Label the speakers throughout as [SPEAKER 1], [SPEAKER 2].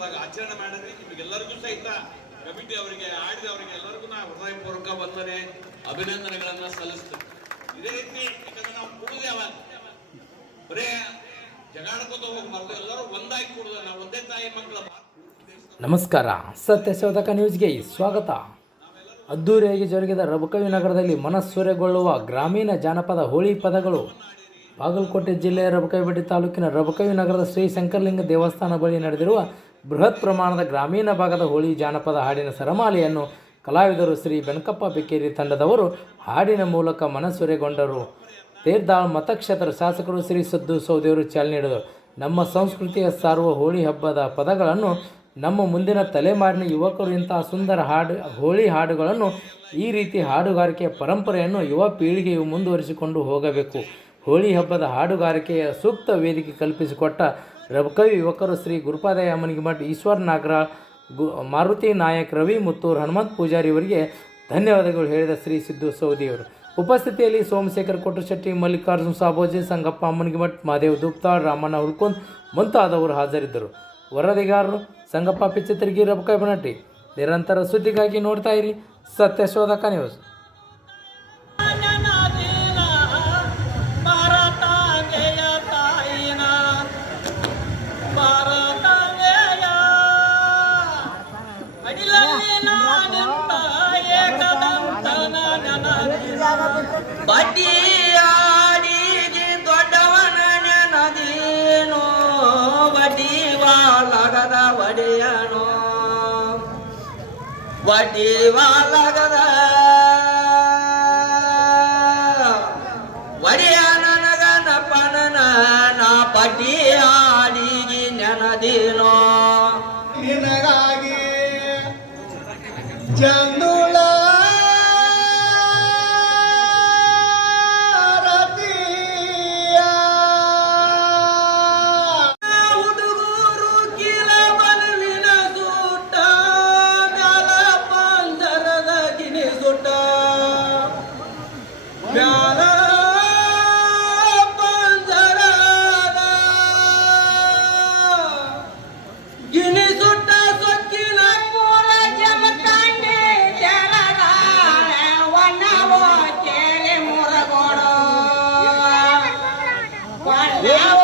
[SPEAKER 1] ಬರ್ದಾಗ ಆಚರಣೆ ಮಾಡಿದ್ರಿ ನಿಮಗೆಲ್ಲರಿಗೂ ಸಹಿತ ಕಮಿಟಿ ಅವರಿಗೆ ಆಡಿದವರಿಗೆ ಎಲ್ಲರಿಗೂ ನಾ ಹೃದಯಪೂರ್ವಕ ವಂದನೆ, ಅಭಿನಂದನೆಗಳನ್ನ ಸಲ್ಲಿಸ್ತೇವೆ ಇದೇ ರೀತಿ ಯಾಕಂದ್ರೆ ನಾವು ಕುಡಿದು ಅವಾಗ ಬರೇ ಜಗಾಡ್ಕೋತ ಹೋಗ್ಬಾರ್ದು ಎಲ್ಲರೂ ಒಂದಾಗಿ ಕೂಡುದ, ನಾವು ಒಂದೇ ತಾಯಿ ಮಕ್ಕಳ
[SPEAKER 2] ನಮಸ್ಕಾರ. ಸತ್ಯಶೋಧಕ ನ್ಯೂಸ್ಗೆ ಸ್ವಾಗತ. ಅದ್ದೂರಿಯಾಗಿ ಜರುಗಿದ ರಬಕವಿ ನಗರದಲ್ಲಿ ಮನಸ್ಸೂರೆಗೊಳ್ಳುವ ಗ್ರಾಮೀಣ ಜಾನಪದ ಹೋಳಿ ಪದಗಳು. ಬಾಗಲಕೋಟೆ ಜಿಲ್ಲೆಯ ರಬಕವಿಬೆಟ್ಟಿ ತಾಲೂಕಿನ ರಬಕವಿ ನಗರದ ಶ್ರೀ ಶಂಕರಲಿಂಗ ದೇವಸ್ಥಾನ ಬಳಿ ನಡೆದಿರುವ ಬೃಹತ್ ಪ್ರಮಾಣದ ಗ್ರಾಮೀಣ ಭಾಗದ ಹೋಳಿ ಜಾನಪದ ಹಾಡಿನ ಸರಮಾಲೆಯನ್ನು ಕಲಾವಿದರು ಶ್ರೀ ಬೆನಕಪ್ಪ ಬೆಕ್ಕೇರಿ ತಂಡದವರು ಹಾಡಿನ ಮೂಲಕ ಮನಸ್ಸುರೆಗೊಂಡರು. ತೇರ್ದಾಳ್ ಮತಕ್ಷೇತ್ರ ಶಾಸಕರು ಶ್ರೀ ಸದ್ದು ಸೌದಿಯವರು ಚಾಲನೆ ನೀಡಿದರು. ನಮ್ಮ ಸಂಸ್ಕೃತಿಯ ಸಾರುವ ಹೋಳಿ ಹಬ್ಬದ ಪದಗಳನ್ನು ನಮ್ಮ ಮುಂದಿನ ತಲೆಮಾರಿನ ಯುವಕರು ಇಂತಹ ಸುಂದರ ಹಾಡು, ಹೋಳಿ ಹಾಡುಗಳನ್ನು ಈ ರೀತಿ ಹಾಡುಗಾರಿಕೆಯ ಪರಂಪರೆಯನ್ನು ಯುವ ಪೀಳಿಗೆಯು ಮುಂದುವರಿಸಿಕೊಂಡು ಹೋಗಬೇಕು. ಹೋಳಿ ಹಬ್ಬದ ಹಾಡುಗಾರಿಕೆಯ ಸೂಕ್ತ ವೇದಿಕೆ ಕಲ್ಪಿಸಿಕೊಟ್ಟ ರಬಕವಿ ಯುವಕರು ಶ್ರೀ ಗುರುಪಾದಯ್ಯ ಮಠ ಈಶ್ವರ್ ನಾಗರ ಗು ಮಾರುತಿ ನಾಯಕ್ ರವಿ ಮುತ್ತೂರು ಹನುಮಂತ್ ಪೂಜಾರಿ ಅವರಿಗೆ ಧನ್ಯವಾದಗಳು ಹೇಳಿದ ಶ್ರೀ ಸಿದ್ದು ಸೌದಿಯವರು ಉಪಸ್ಥಿತಿಯಲ್ಲಿ ಸೋಮಶೇಖರ್ ಕೊಟ್ಟಶೆಟ್ಟಿ ಮಲ್ಲಿಕಾರ್ಜುನ್ ಸಾಬೋಜಿ, ಸಂಗಪ್ಪ ಅಮ್ಮನಿಗಿಮಠ್ ಮಹದೇವ್ ದುಪ್ತಾಳ್, ರಾಮಣ್ಣ ಹುಲ್ಕುಂದ್ ಮುಂತಾದವರು ಹಾಜರಿದ್ದರು. ವರದಿಗಾರರು, ಸಂಗಪ್ಪ ಪಿಚ್ಚತ್ರಿಗಿ ರಬಕಾಯಿ ಬನಟ್ಟಿ ನಿರಂತರ ಸುದ್ದಿಗಾಗಿ ನೋಡ್ತಾ ಇರಿ ಸತ್ಯಶೋಧಕ ನ್ಯೂಸ್.
[SPEAKER 3] ಬಡ್ಡಿಯಾಡಿಗೆ ದೊಡ್ಡವನ ನದಿನೋ ಬಡ್ಡಿ ವಾಲಗದ ಒಡೆಯನೋ. ವಡಿವಾಲಗದ ಒಡೆಯ ನನಗ ನಪನನ ನಾ ಆಡಿಗಿ ನೆನದಿನೋ.
[SPEAKER 4] ನಿನಗಾಗಿ ಚಂದುಳ
[SPEAKER 3] Yeah.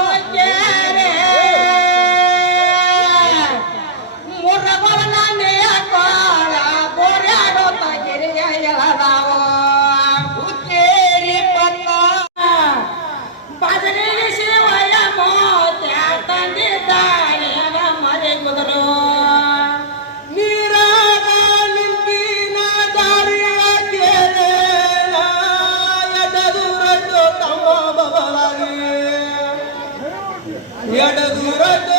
[SPEAKER 3] ಎಡದುರದ್ದು